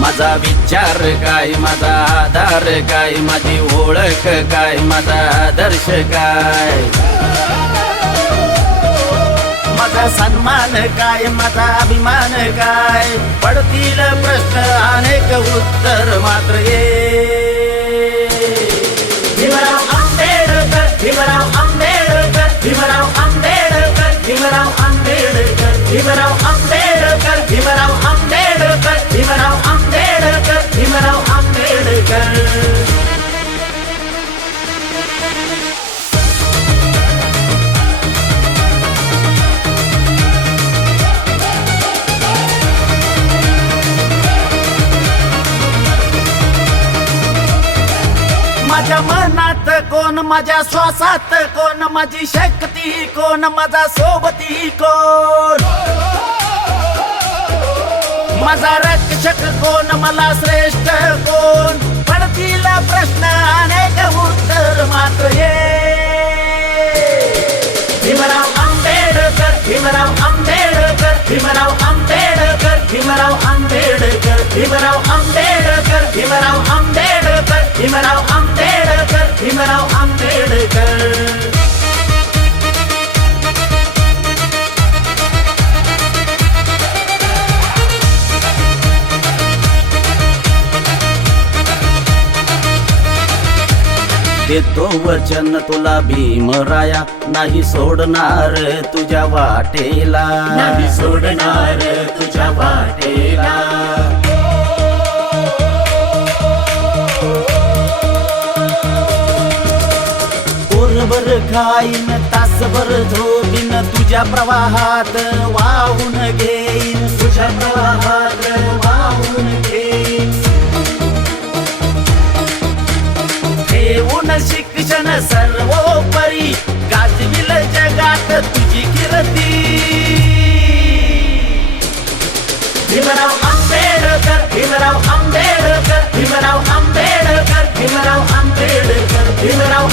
माझा विचार काय, माझा आधार काय, माझी ओळख काय, माझा आदर्श काय, माझा सन्मान काय, माझा अभिमान काय. पडतील प्रश्न अनेक उत्तर मात्र भीमराव आंबेडकर, भीमराव आंबेडकर, भीमराव आंबेडकर, भीमराव आंबेडकर, भीमराव आंबेडकर, भीमराव आंबेडकर, भीमराव आंबेडकर, भीमराव आंबेडकर. माझ्या मनात कोण, माझ्या श्वासात कोण, माझी शक्ती कोण, माझा सोबती कोण, माझा रक्षक कोण, मला श्रेष्ठ कोण. पडतील प्रश्न अनेक उत्तर मात्र भीमराव आंबेडकर, भीमराव आंबेडकर, भीमराव आंबेडकर, भीमराव आंबेडकर, भीमराव आंबेडकर, भीमराव आंबेडकर, भीमराव आंबेडकर, भीमराव आंबेडकर. देतो वचन तुला भीमराया, नाही सोडणार तुझ्या वाटेला, नाही सोडणार तुझ्या वाटेला. पोरभर खाईन, तासभर झोपीन, तुझ्या प्रवाहात वाहून घेईन, तुझ्या प्रवाहात वाहून घेईन. ठेवून शिक्षण सर्वोपरी, गाजविल जगात तुझी कीर्ती. भीमराव आंबेडकर, भीमराव आंबेडकर, भीमराव आंबेडकर, भीमराव आंबेडकर, भीमराव